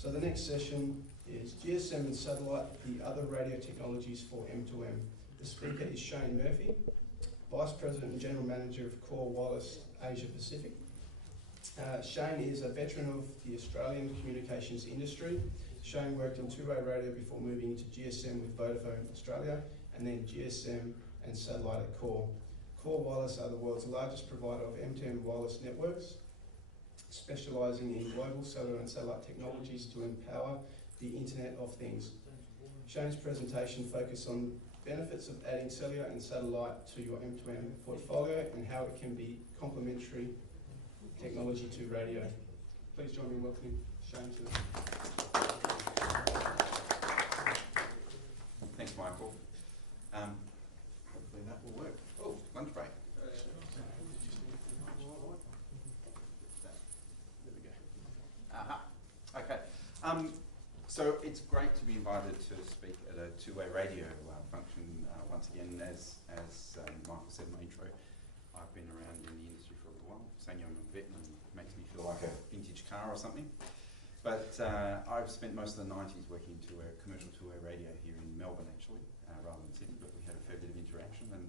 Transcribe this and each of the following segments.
So the next session is GSM and satellite, the other radio technologies for M2M. The speaker is Shane Murphy, Vice President and General Manager of Core Wireless Asia Pacific. Shane is a veteran of the Australian communications industry. Shane worked on two-way radio before moving into GSM with Vodafone Australia, and then GSM and satellite at Core. Core Wireless are the world's largest provider of M2M wireless networks, specialising in global cellular and satellite technologies to empower the Internet of Things. Shane's presentation focused on benefits of adding cellular and satellite to your M2M portfolio and how it can be complementary technology to radio. Please join me in welcoming Shane to the... Thanks, Michael. Hopefully that will work. Oh, lunch break. There we go. Aha. Okay. So it's great to be invited to speak at a two-way radio function once again. As Michael said in my intro, I've been around in the industry for a little while. Saying I'm a vet and makes me feel like a vintage car or something. But I've spent most of the 90s working to a commercial two-way radio here in Melbourne, actually, rather than Sydney, but we had a fair bit of interaction. And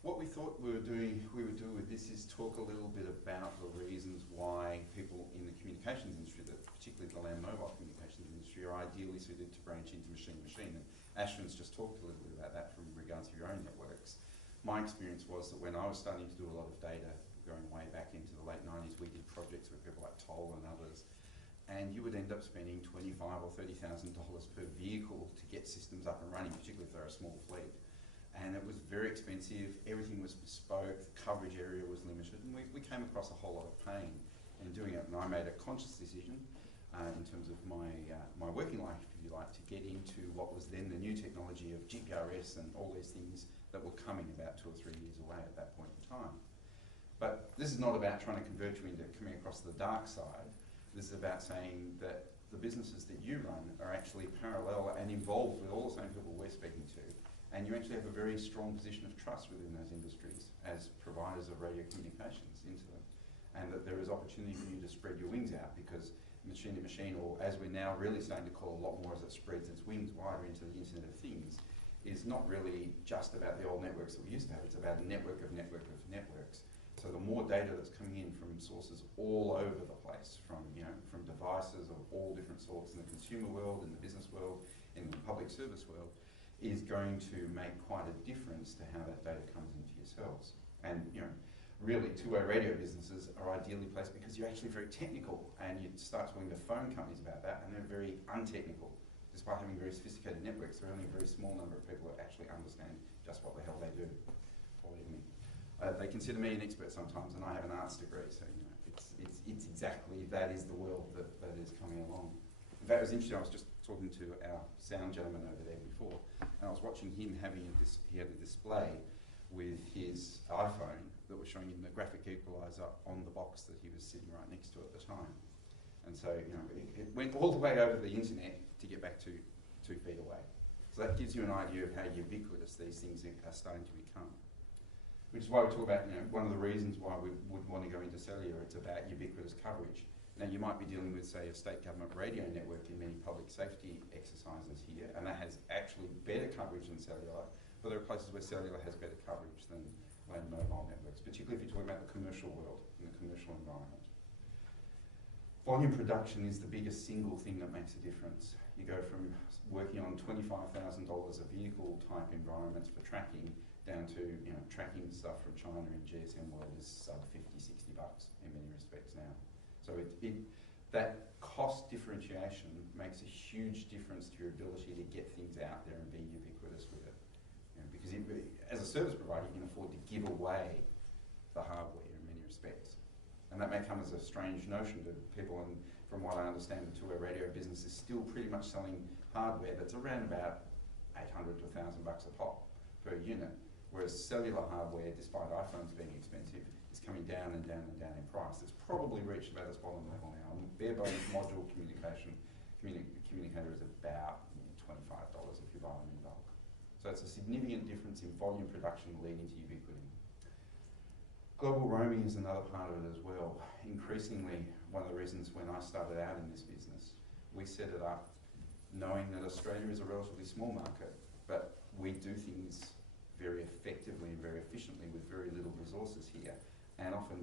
what we thought we would do with this is talk a little bit about the reasons why people in the communications industry, particularly the land mobile communications industry, are ideally suited to branch into machine-to-machine. And Ashwin's just talked a little bit about that from regards to your own networks. My experience was that when I was starting to do a lot of data, going way back into the late 90s, we did projects with people like Toll and others, and you would end up spending $25,000 or $30,000 per vehicle to get systems up and running, particularly if they're a small fleet. And it was very expensive, everything was bespoke, the coverage area was limited, and we came across a whole lot of pain in doing it. And I made a conscious decision in terms of my working life, if you like, to get into what was then the new technology of GPRS and all these things that were coming about 2 or 3 years away at that point in time. But this is not about trying to convert you into coming across the dark side. This is about saying that the businesses that you run are actually parallel and involved with all the same people we're speaking to. And you actually have a very strong position of trust within those industries as providers of radio communications into them. And that there is opportunity for you to spread your wings out, because machine to machine, or as we're now really starting to call a lot more as it spreads its wings wider into the Internet of Things, is not really just about the old networks that we used to have. It's about a network of networks. So the more data that's coming in from sources all over the place, from devices of all different sorts in the consumer world, in the business world, in the public service world, is going to make quite a difference to how that data comes into yourselves. And really two-way radio businesses are ideally placed because you're actually very technical, and you start talking to phone companies about that, and they're very untechnical. Despite having very sophisticated networks, there are only a very small number of people that actually understand just what the hell they do. Believe me. They consider me an expert sometimes, and I have an arts degree, so it's exactly, that is the world that is coming along. In fact, it was interesting, I was just talking to our sound gentleman over there before, and I was watching him he had a display with his iPhone that was showing him the graphic equalizer on the box that he was sitting right next to at the time. And so, it went all the way over the internet to get back to 2 feet away. So that gives you an idea of how ubiquitous these things are starting to become. Which is why we talk about, one of the reasons why we would want to go into cellular, it's about ubiquitous coverage. Now you might be dealing with, say, a state government radio network in many public safety exercises here, and that has actually better coverage than cellular, but there are places where cellular has better coverage than land mobile networks, particularly if you're talking about the commercial world, in the commercial environment. Volume production is the biggest single thing that makes a difference. You go from working on $25,000 a vehicle type environments for tracking down to tracking stuff from China in GSM world is sub 50, 60 bucks in many respects now. So that cost differentiation makes a huge difference to your ability to get things out there and be ubiquitous with it. Because as a service provider, you can afford to give away the hardware in many respects. And that may come as a strange notion to people, and from what I understand, the two-way radio business is still pretty much selling hardware that's around about 800 to 1,000 bucks a pop per unit. Whereas cellular hardware, despite iPhones being expensive, is coming down and down and down in price. It's probably reached about its bottom level now. Bare bones module communicator is about $25 if you buy them in bulk. So it's a significant difference in volume production leading to ubiquity. Global roaming is another part of it as well. Increasingly, one of the reasons when I started out in this business We set it up knowing that Australia is a relatively small market, but we do things very effectively and very efficiently with very little resources here. And often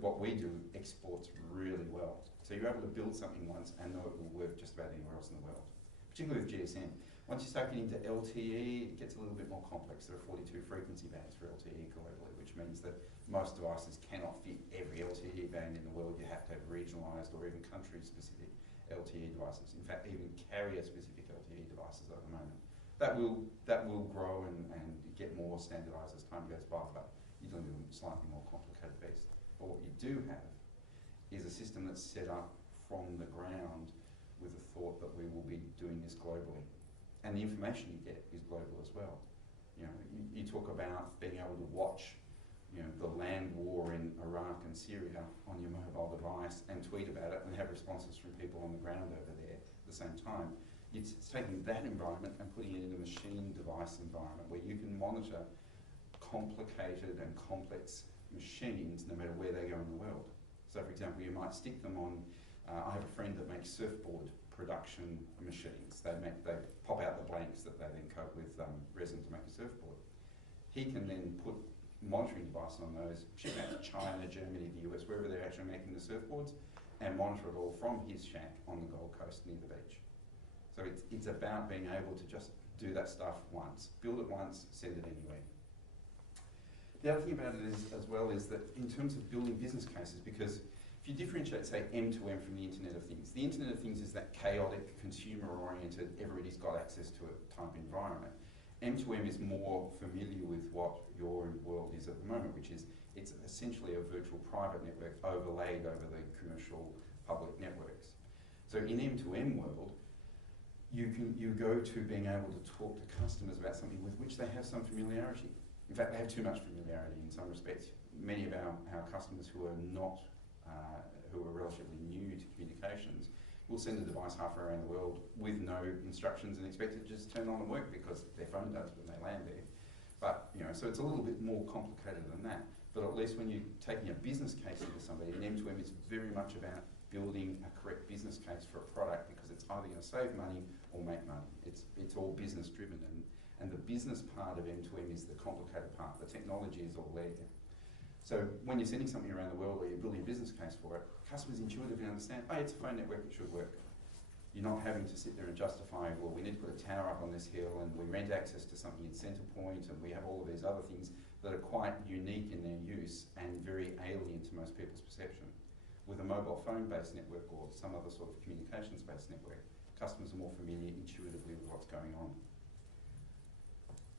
what we do exports really well. So you're able to build something once and know it will work just about anywhere else in the world, particularly with GSM. Once you start getting into LTE, it gets a little bit more complex. There are 42 frequency bands for LTE globally, which means that most devices cannot fit every LTE band in the world. You have to have regionalised or even country-specific LTE devices. In fact, even carrier-specific LTE devices at the moment. That will grow and get more standardised as time goes by, but you're dealing with a slightly more complicated beast. But what you do have is a system that's set up from the ground with the thought that we will be doing this globally. And the information you get is global as well. You know, you talk about being able to watch, you know, the land war in Iraq and Syria on your mobile device and tweet about it and have responses from people on the ground over there at the same time. It's taking that environment and putting it in a machine device environment where you can monitor complicated and complex machines no matter where they go in the world. So for example, you might stick them on, I have a friend that makes surfboard production machines. They pop out the blanks that they then coat with resin to make a surfboard. He can then put monitoring devices on those, ship out to China, Germany, the US, wherever they're actually making the surfboards, and monitor it all from his shack on the Gold Coast near the beach. So it's about being able to just do that stuff once, build it once, send it anywhere. The other thing about it is, as well, is that in terms of building business cases, because if you differentiate, say, M2M from the Internet of Things is that chaotic, consumer-oriented, everybody's got access to it type environment. M2M is more familiar with what your world is at the moment, which is it's essentially a virtual private network overlaid over the commercial public networks. So in M2M world, you go to being able to talk to customers about something with which they have some familiarity. In fact, they have too much familiarity in some respects. Many of our customers who are not, who are relatively new to communications, will send a device halfway around the world with no instructions and expect it to just turn on and work because their phone does when they land there. But, you know, so it's a little bit more complicated than that. But at least when you're taking a business case into somebody, an M2M is very much about building a correct business case for a product because it's either going to save money or make money. It's all business driven, and the business part of M2M is the complicated part. The technology is all there. So when you're sending something around the world or you're building a business case for it, customers intuitively understand, oh, it's a phone network, it should work. You're not having to sit there and justify, well, we need to put a tower up on this hill and we rent access to something in Centrepoint and we have all of these other things that are quite unique in their use and very alien to most people's perception. With a mobile phone-based network or some other sort of communications-based network, customers are more familiar intuitively with what's going on.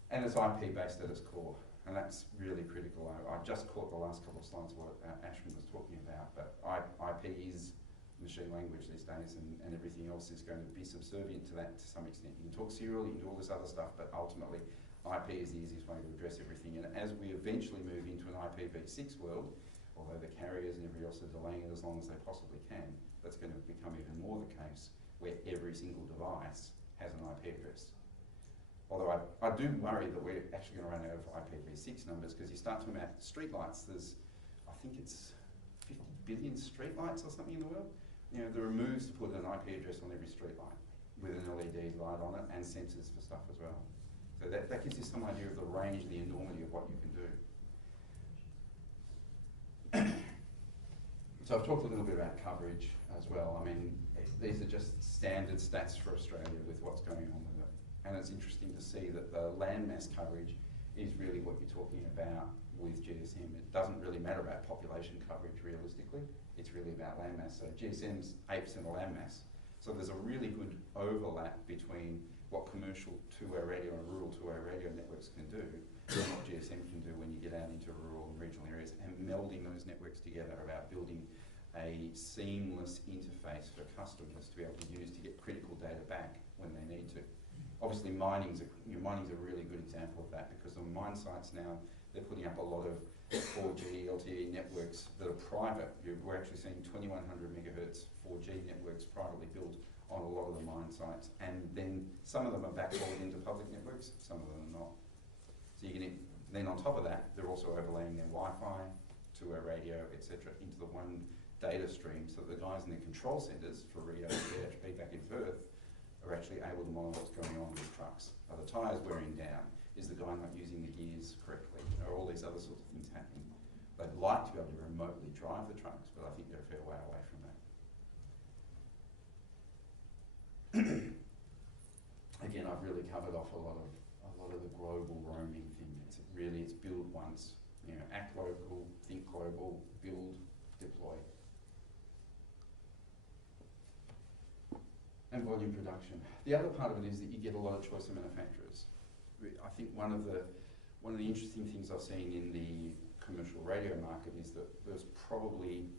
And it's IP-based at its core, and that's really critical. I just caught the last couple of slides what Ashwin was talking about, but IP is machine language these days, and everything else is going to be subservient to that to some extent. You can talk serial, you can do all this other stuff, but ultimately IP is the easiest way to address everything. And as we eventually move into an IPv6 world, although the carriers and everybody else are delaying it as long as they possibly can, that's going to become even more the case where every single device has an IP address. Although I do worry that we're actually going to run out of IPv6 numbers because you start talking about streetlights. There's, I think it's 50 billion streetlights or something in the world. You know, there are moves to put an IP address on every streetlight with an LED light on it and sensors for stuff as well. So that gives you some idea of the range, the enormity of what you can do. So I've talked a little bit about coverage as well. I mean, these are just standard stats for Australia with what's going on with it. And it's interesting to see that the landmass coverage is really what you're talking about with GSM. It doesn't really matter about population coverage realistically. It's really about landmass. So GSM's 8% of landmass. So there's a really good overlap between what commercial two-way radio and rural two-way radio networks can do and what GSM can do when you get out into rural and regional areas, and melding those networks together about building a seamless interface for customers to be able to use to get critical data back when they need to. Obviously mining's a really good example of that because on mine sites now, they're putting up a lot of 4G LTE networks that are private. We're actually seeing 2100 megahertz 4G networks privately built on a lot of the mine sites, and then some of them are backhauled into public networks, some of them are not. So you can then on top of that, they're also overlaying their Wi-Fi, two-way radio, etc., into the one data stream so that the guys in the control centres for REHP back in Perth are actually able to monitor what's going on with trucks. Are the tyres wearing down? Is the guy not using the gears correctly? Are all these other sorts of things happening? They'd like to be able to remotely drive the trucks, but I think they're a fair way away from that. Again, I've really covered off a lot of the global roaming thing. It's build once, act local, think global, build, deploy. And volume production. The other part of it is that you get a lot of choice of manufacturers. I think one of the interesting things I've seen in the commercial radio market is that there's probably,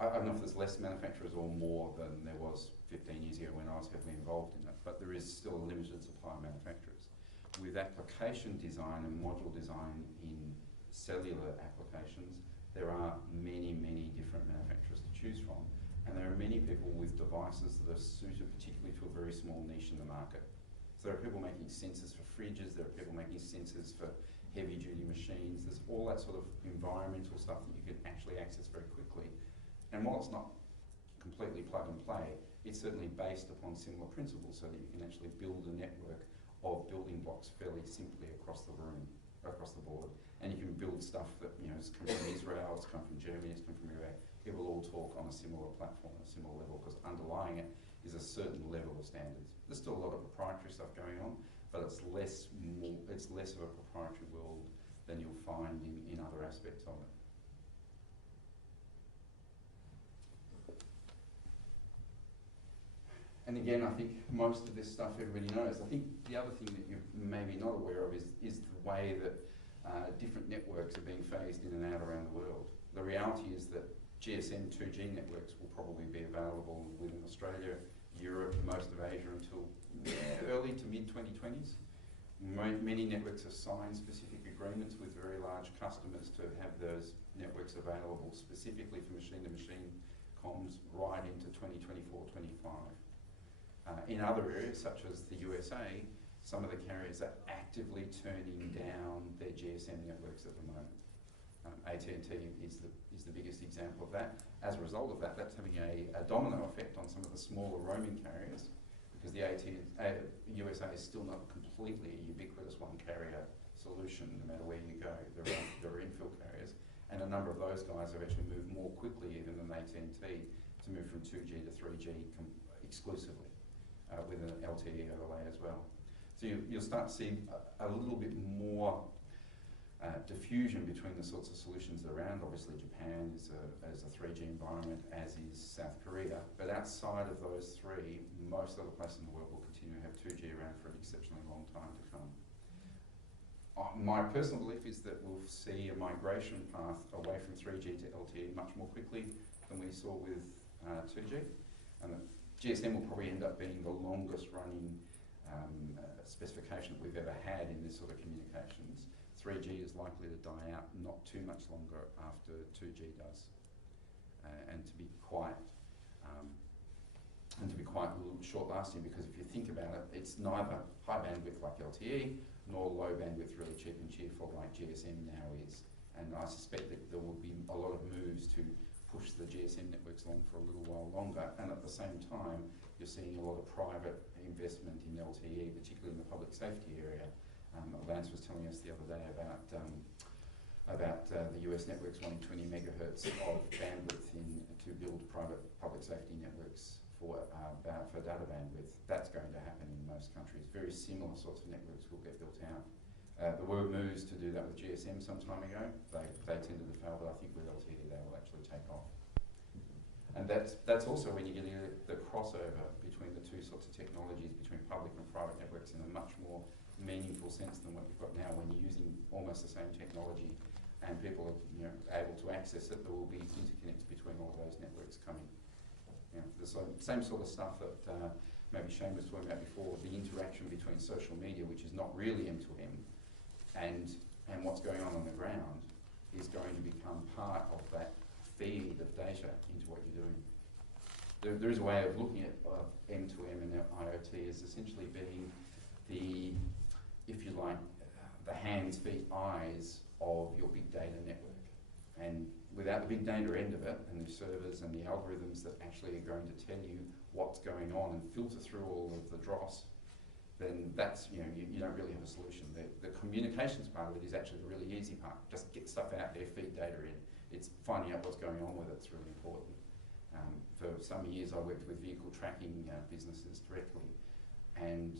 I don't know if there's less manufacturers or more than there was 15 years ago when I was heavily involved in it, but there is still a limited supply of manufacturers. With application design and module design in cellular applications, there are many, many different manufacturers to choose from, and there are many people with devices that are suited particularly to a very small niche in the market. So there are people making sensors for fridges, there are people making sensors for heavy duty machines, there's all that sort of environmental stuff that you can actually access very quickly. And while it's not completely plug and play, it's certainly based upon similar principles so that you can actually build a network of building blocks fairly simply across the room, across the board. And you can build stuff that, has come from Israel, it's come from Germany, it's come from Iraq. It will all talk on a similar platform, a similar level, because underlying it is a certain level of standards. There's still a lot of proprietary stuff going on, but it's less of a proprietary world than you'll find in other aspects of it. And again, I think most of this stuff everybody knows. I think the other thing that you're maybe not aware of is the way that different networks are being phased in and out around the world. The reality is that GSM 2G networks will probably be available within Australia, Europe, most of Asia until early to mid-2020s. Many networks have signed specific agreements with very large customers to have those networks available specifically for machine-to-machine comms right into 2024-25. In other areas, such as the USA, some of the carriers are actively turning down their GSM networks at the moment. AT&T is the biggest example of that. As a result of that, that's having a domino effect on some of the smaller roaming carriers, because the USA is still not completely a ubiquitous one carrier solution no matter where you go. There are infill carriers, and a number of those guys have actually moved more quickly even than AT&T to move from 2G to 3G exclusively with an LTE overlay as well. So you'll start to see a little bit more diffusion between the sorts of solutions that are around. Obviously Japan is a 3G environment, as is South Korea, but outside of those three, most other places in the world will continue to have 2G around for an exceptionally long time to come. My personal belief is that we'll see a migration path away from 3G to LTE much more quickly than we saw with 2G, and that GSM will probably end up being the longest running specification that we've ever had in this sort of communications. 3G is likely to die out not too much longer after 2G does, and to be quite a little short-lasting, because if you think about it, it's neither high bandwidth like LTE nor low bandwidth really cheap and cheerful like GSM now is. And I suspect that there will be a lot of moves to push the GSM networks along for a little while longer, and at the same time you're seeing a lot of private investment in LTE, particularly in the public safety area. Lance was telling us the other day about the US networks wanting 20 megahertz of bandwidth to build private public safety networks for data bandwidth. That's going to happen in most countries. Very similar sorts of networks will get built out. There were moves to do that with GSM some time ago. They tended to fail, but I think with LTE they will actually take off. And that's also when you get the crossover between the two sorts of technologies, between public and private networks, in a much more meaningful sense than what you've got now. When you're using almost the same technology and people are able to access it, there will be interconnects between all of those networks coming. The same sort of stuff that maybe Shane was talking about before, the interaction between social media, which is not really M2M, and what's going on the ground, is going to become part of that feed of data into what you're doing. There is a way of looking at M2M and IoT as essentially being the, if you like, the hands, feet, eyes of your big data network. And without the big data end of it and the servers and the algorithms that actually are going to tell you what's going on and filter through all of the dross, then that's, you don't really have a solution. The communications part of it is actually the really easy part. Just get stuff out there, feed data in. It's finding out what's going on with it's really important. For some years I worked with vehicle tracking businesses directly, and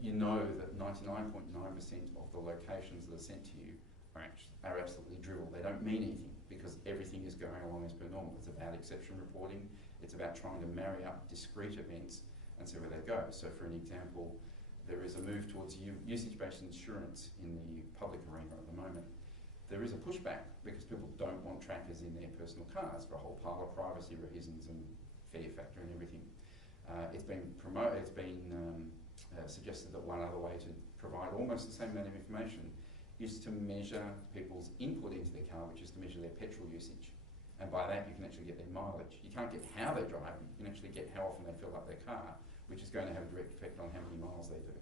you know that 99.9% of the locations that are sent to you are absolutely drivel. They don't mean anything because everything is going along as per normal. It's about exception reporting. It's about trying to marry up discrete events and see where they go. So for an example, there is a move towards usage-based insurance in the public arena at the moment. There is a pushback because people don't want trackers in their personal cars for a whole pile of privacy reasons and fair factor and everything. It's been suggested that one other way to provide almost the same amount of information is to measure people's input into their car, which is to measure their petrol usage. And by that you can actually get their mileage. You can't get how they drive, you can actually get how often they fill up their car, which is going to have a direct effect on how many miles they do.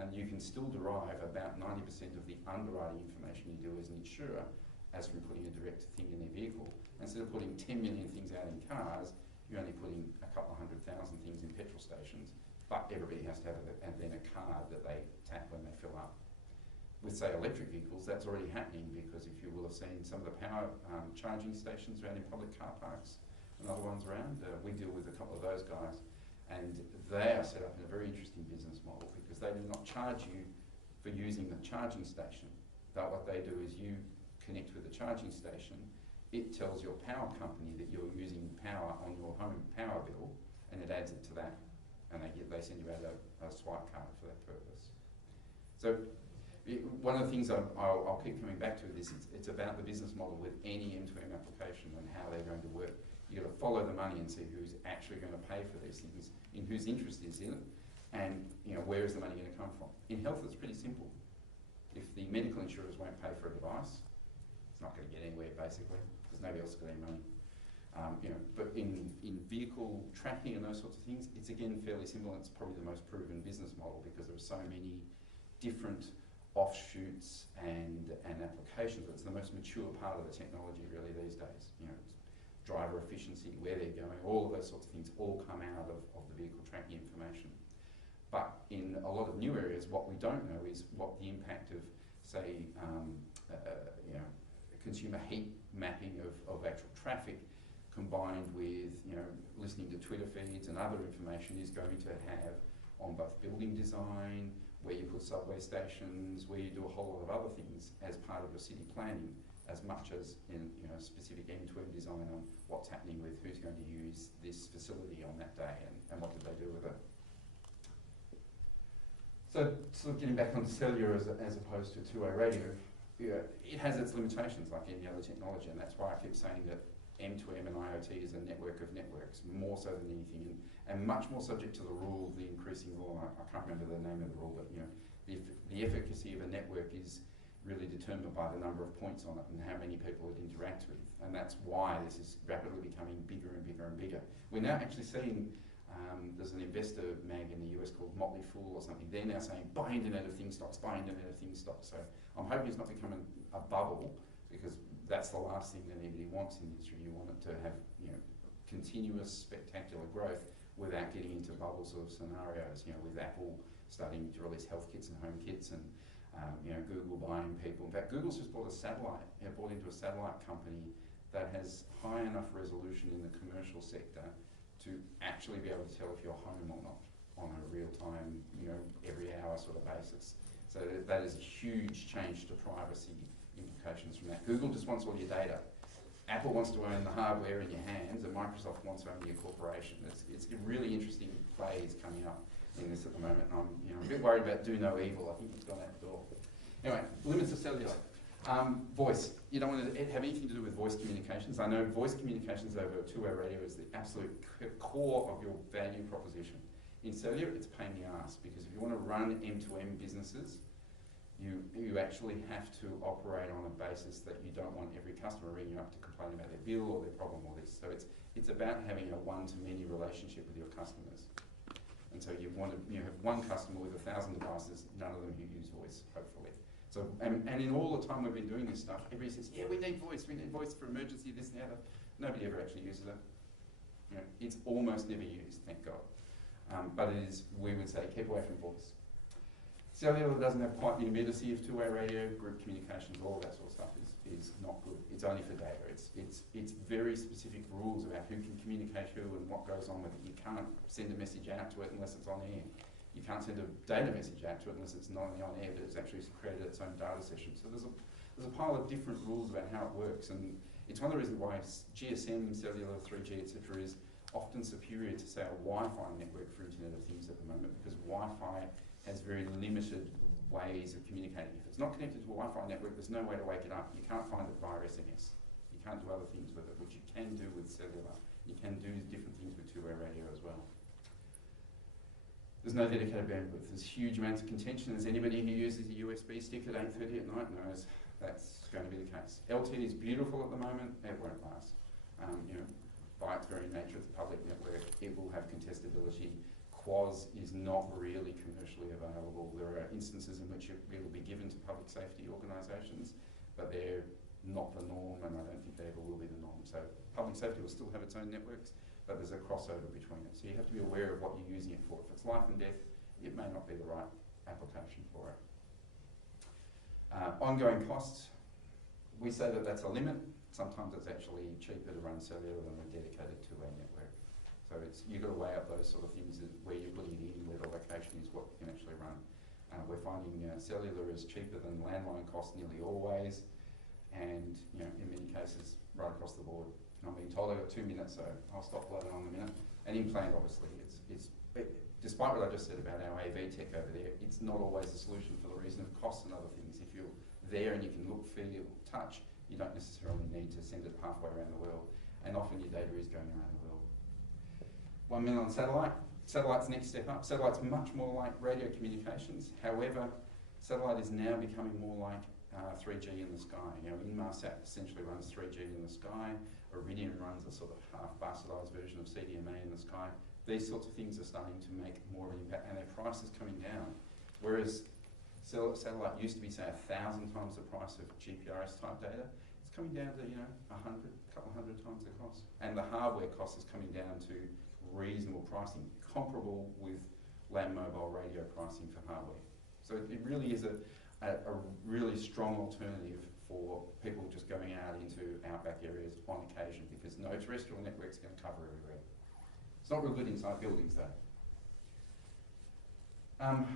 And you can still derive about 90% of the underwriting information you do as an insurer as from putting a direct thing in their vehicle. Instead of putting 10 million things out in cars, you're only putting a couple of 100,000 things in petrol stations, but everybody has to have then a card that they tap when they fill up. With, say, electric vehicles, that's already happening because if you will have seen some of the power charging stations around in public car parks and other ones around, we deal with a couple of those guys, and they are set up in a very interesting business model because they do not charge you for using the charging station. But what they do is you connect with the charging station, it tells your power company that you're using power on your home power bill, and it adds it to that, and they send you out a swipe card for that purpose. So one of the things I'll keep coming back to is it's about the business model with any M2M application and how they're going to work. You've got to follow the money and see who's actually going to pay for these things, in whose interest is in it, and where is the money going to come from. In health, it's pretty simple. If the medical insurers won't pay for a device, it's not going to get anywhere basically, because nobody else has got any money. But in vehicle tracking and those sorts of things, it's again fairly simple, and it's probably the most proven business model because there are so many different offshoots and applications. It's the most mature part of the technology really these days. It's driver efficiency, where they're going, all of those sorts of things all come out of the vehicle tracking information. But in a lot of new areas, what we don't know is what the impact of, say, consumer heat mapping of actual traffic combined with listening to Twitter feeds and other information is going to have on both building design, where you put subway stations, where you do a whole lot of other things as part of your city planning, as much as in specific M2M design on what's happening with who's going to use this facility on that day and what did they do with it. So sort of getting back onto cellular as opposed to two-way radio, it has its limitations like any other technology, and that's why I keep saying that M2M and IoT is a network of networks, more so than anything, and much more subject to the rule, the increasing rule. I can't remember the name of the rule, but the efficacy of a network is really determined by the number of points on it and how many people it interacts with, and that's why this is rapidly becoming bigger and bigger and bigger. We're now actually seeing, there's an investor mag in the US called Motley Fool or something, they're now saying buy Internet of Things stocks, buy Internet of Things stocks. So I'm hoping it's not becoming a bubble, because that's the last thing that anybody wants in the industry. You want it to have continuous spectacular growth without getting into bubble sort of scenarios, with Apple starting to release health kits and home kits, and Google buying people. In fact, Google's just bought into a satellite company that has high enough resolution in the commercial sector to actually be able to tell if you're home or not on a real-time, every hour sort of basis. So that is a huge change to privacy implications from that. Google just wants all your data. Apple wants to own the hardware in your hands, and Microsoft wants to own your corporation. It's a really interesting phase coming up in this at the moment. And I'm a bit worried about do no evil. I think it's gone out the door. Anyway, limits of cellular. Voice. You don't want to have anything to do with voice communications. I know voice communications over a two-way radio is the absolute core of your value proposition. In cellular, it's a pain in the ass, because if you want to run M2M businesses, you actually have to operate on a basis that you don't want every customer ringing up to complain about their bill or their problem or this. So it's about having a one-to-many relationship with your customers. And so you want to have one customer with 1,000 devices, none of them who use voice, hopefully. So, and in all the time we've been doing this stuff, everybody says, yeah, we need voice for emergency, this and the other. Nobody ever actually uses it. You know, it's almost never used, thank God. But it is, we would say, keep away from voice. Cellular doesn't have quite the immediacy of two-way radio, group communications, all of that sort of stuff is not good. It's only for data. It's very specific rules about who can communicate who and what goes on with it. You can't send a message out to it unless it's on air. You can't send a data message out to it unless it's not only on air, but it's actually created its own data session. So there's a pile of different rules about how it works, and it's one of the reasons why GSM, cellular, 3G, etc. is often superior to, say, a Wi-Fi network for Internet of Things at the moment, because Wi-Fi has very limited ways of communicating. If it's not connected to a Wi-Fi network, there's no way to wake it up. You can't find it via SMS. You can't do other things with it, which you can do with cellular. You can do different things with two-way radio as well. There's no dedicated bandwidth. There's huge amounts of contention. As anybody who uses a USB stick at 8:30 at night knows, that's going to be the case. LTE is beautiful at the moment. It won't last. You know, by its very nature, it's a public network. It will have contestability. QoS is not really commercially available. There are instances in which it will be given to public safety organisations, but they're not the norm, and I don't think they ever will be the norm. So public safety will still have its own networks, but there's a crossover between it. So you have to be aware of what you're using it for. If it's life and death, it may not be the right application for it. Ongoing costs, we say that that's a limit. Sometimes it's actually cheaper to run cellular than a dedicated two-way network. So you've got to weigh up those sort of things, where you're putting it in, where the location is, what you can actually run. We're finding cellular is cheaper than landline costs nearly always, and you know, in many cases, right across the board. And I'm being told I've got 2 minutes, so I'll stop later on in a minute. And implant, obviously, despite what I just said about our AV tech over there, it's not always a solution for the reason of costs and other things. If you're there and you can look, feel, touch, you don't necessarily need to send it halfway around the world. And often your data is going around the world. 1 minute on satellite. Satellite's next step up. Satellite's much more like radio communications. However, satellite is now becoming more like 3G in the sky. You know, Inmarsat essentially runs 3G in the sky. Iridium runs a sort of half-bastardised version of CDMA in the sky. These sorts of things are starting to make more of an impact, and their price is coming down. Whereas satellite used to be, say, 1,000 times the price of GPRS type data, it's coming down to, you know, a couple hundred times the cost. And the hardware cost is coming down to reasonable pricing, comparable with land mobile radio pricing for hardware. So it really is a really strong alternative for people just going out into outback areas on occasion, because no terrestrial network's going to cover everywhere. It's not real good inside buildings though.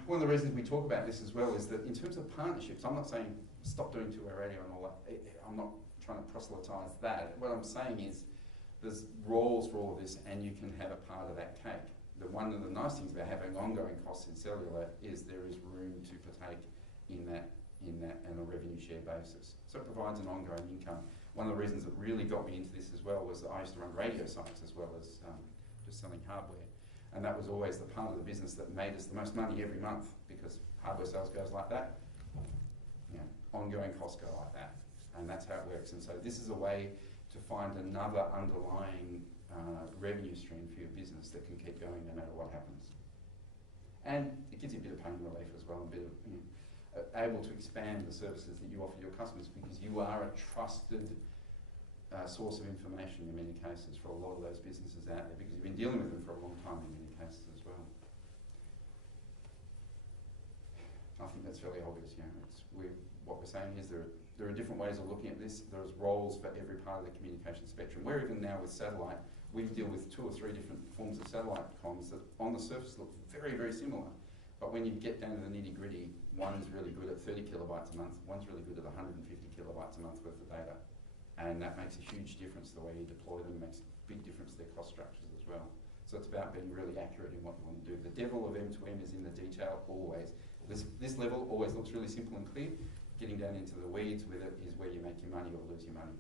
One of the reasons we talk about this as well is that in terms of partnerships, I'm not saying stop doing two-way radio and all that. I'm not trying to proselytise that. What I'm saying is there's roles for all of this, and you can have a part of that cake. One of the nice things about having ongoing costs in cellular is there is room to partake in that on a revenue share basis. So it provides an ongoing income. One of the reasons that really got me into this as well was that I used to run radio sites as well as just selling hardware. And that was always the part of the business that made us the most money every month, because hardware sales goes like that, you know, ongoing costs go like that. And that's how it works. And so this is a way to find another underlying revenue stream for your business that can keep going no matter what happens. And it gives you a bit of pain relief as well, a bit of, you know, able to expand the services that you offer your customers, because you are a trusted source of information in many cases for a lot of those businesses out there, because you've been dealing with them for a long time in many cases as well. I think that's fairly obvious. You know, what we're saying is there are different ways of looking at this. There's roles for every part of the communication spectrum. We're even now with satellite, we deal with 2 or 3 different forms of satellite comms that on the surface look very, very similar. But when you get down to the nitty gritty, one's really good at 30 kilobytes a month, one's really good at 150 kilobytes a month worth of data. And that makes a huge difference the way you deploy them, makes a big difference to their cost structures as well. So it's about being really accurate in what you want to do. The devil of M2M is in the detail always. This level always looks really simple and clear. Getting down into the weeds with it is where you make your money or lose your money.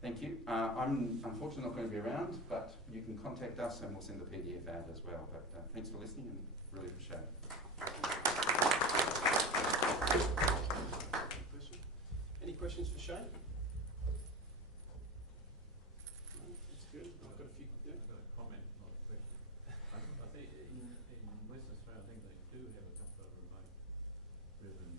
Thank you. I'm unfortunately not going to be around, but you can contact us and we'll send the PDF out as well. But thanks for listening and really appreciate it. Any questions for Shane? No, that's good. I've got a few. Yeah. I've got a comment, not a question. I think in West Australia, I think they do have a couple of remote driven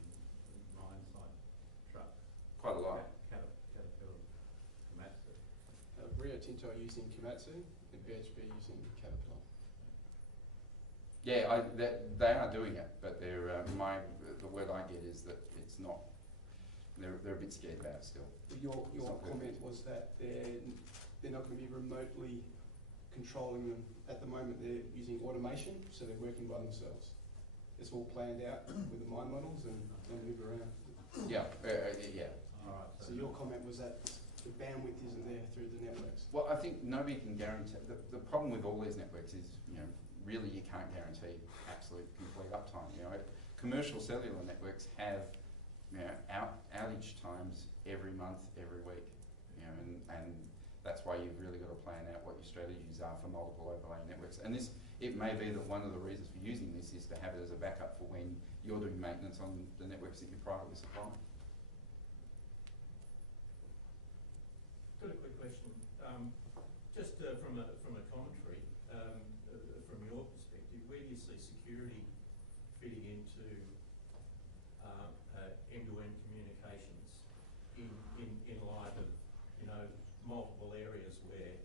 Rio Tinto are using Komatsu and BHP are using Caterpillar. Yeah, they are doing it, but they're the word I get is that it's not. They're a bit scared about it still. Your It's not comment was that they're not going to be remotely controlling them at the moment. They're using automation, so they're working by themselves. It's all planned out with the mine models and they move around. Yeah, yeah. All right. So your comment was that the bandwidth isn't there through the networks. Well, I think nobody can guarantee. The problem with all these networks is, really you can't guarantee absolute complete uptime. Commercial cellular networks have, outage times every month, every week. And that's why you've really got to plan out what your strategies are for multiple overlay networks. And it may be that one of the reasons for using this is to have it as a backup for when you're doing maintenance on the networks that you privately supply. Got a quick question. Just from a commentary, from your perspective, where do you see security fitting into end-to-end communications in light of multiple areas where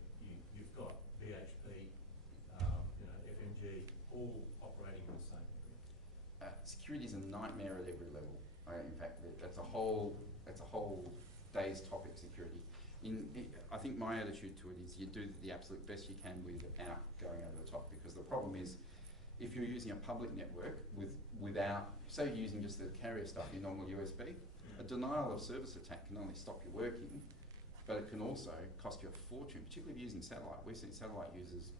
you've got BHP, FMG, all operating in the same area? Security is a nightmare at every level. In fact, that's a whole day's topic, security. I think my attitude to it is you do the absolute best you can without going over the top, because the problem is if you're using a public network without, say you're using just the carrier stuff, your normal USB, a denial of service attack can only stop you working, but it can also cost you a fortune, particularly if you're using satellite. We've seen satellite users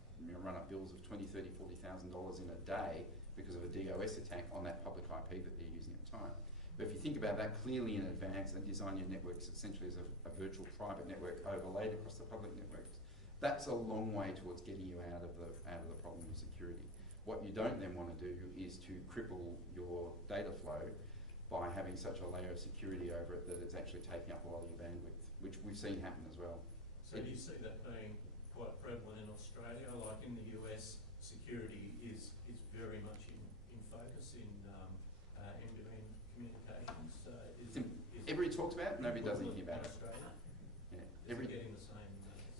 run up bills of $20,000, $30,000, $40,000 in a day because of a DOS attack on that public IP that they're using at the time. But if you think about that clearly in advance and design your networks essentially as a virtual private network overlaid across the public networks, that's a long way towards getting you out of the problem of security. What you don't then want to do is to cripple your data flow by having such a layer of security over it that it's actually taking up a lot of your bandwidth, which we've seen happen as well. So do you see that being quite prevalent in Australia? Like in the US, security is very much in focus in end-to-end communications. Everybody talks about it, nobody does anything about it. Australia? Yeah. Is it getting the same?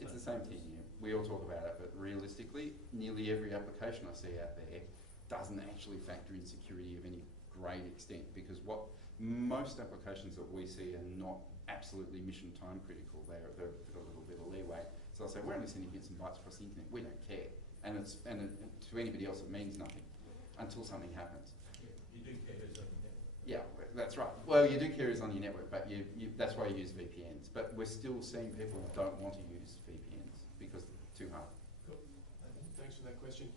It's the same thing. Yeah. We all talk about it, but realistically, nearly every application I see out there doesn't actually factor in security of any great extent, because what most applications that we see are not absolutely mission time critical. They've got a little bit of leeway. So I'll say, we're only sending bits and bytes across the internet. We don't care. And to anybody else, it means nothing until something happens. Yeah, you do care who's on your network. Yeah, that's right. Well, you do care who's on your network, but that's why you use VPNs. But we're still seeing people who don't want to use VPNs because it's too hard. Cool. Thanks for that question.